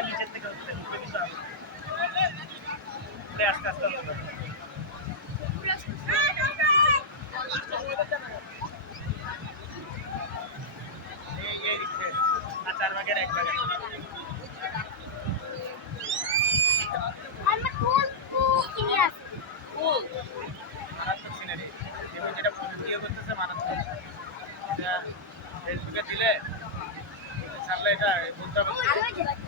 নিচের থেকে আস্তে আস্তে চার ভাগের এক ভাগে মারাত্মক সিনারি এবং যেটা ভিডিও করতেছে মারাত্মক ফেসবুকে দিলে ছাড়লে এটা বলতে হবে